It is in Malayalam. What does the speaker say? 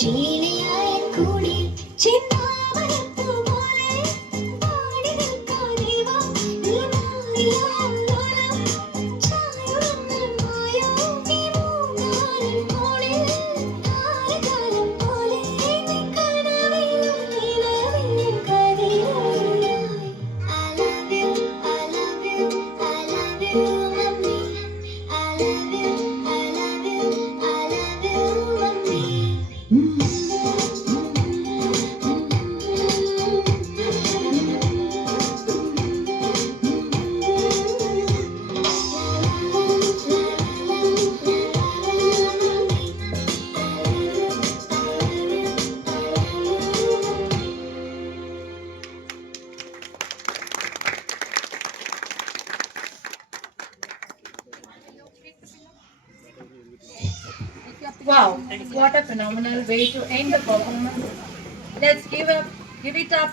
ചീലയായ കൂടി ചിന്താമരപ്പൂ പോലെ പാടി നിൽക്കാതെ വാ നീ മായാലോലം ചായുറങ്ങൽ മായോ ഈ മൂന്നാറിൻ മോളിൽ താരകാലം പോലെ നീ കനവിലും നിലവിലും കതിരായി I love you, I love you, I love you, mummy. I love you, I love you, I love you, mummy. Wow, what a phenomenal way to end the performance. Let's give it up